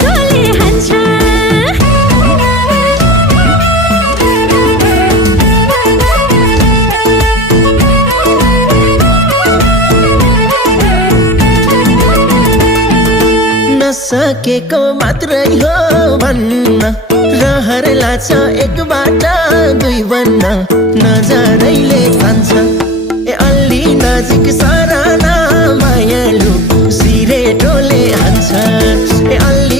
सिरेटोले हान्छ नसकेको मात्रै हो भन्न रहर लाग्छ एकबाट दुई बन्न नजरैले तान्छ ए अलि नजिक सराना मायालु सिरेटोले हान्छ ए अलि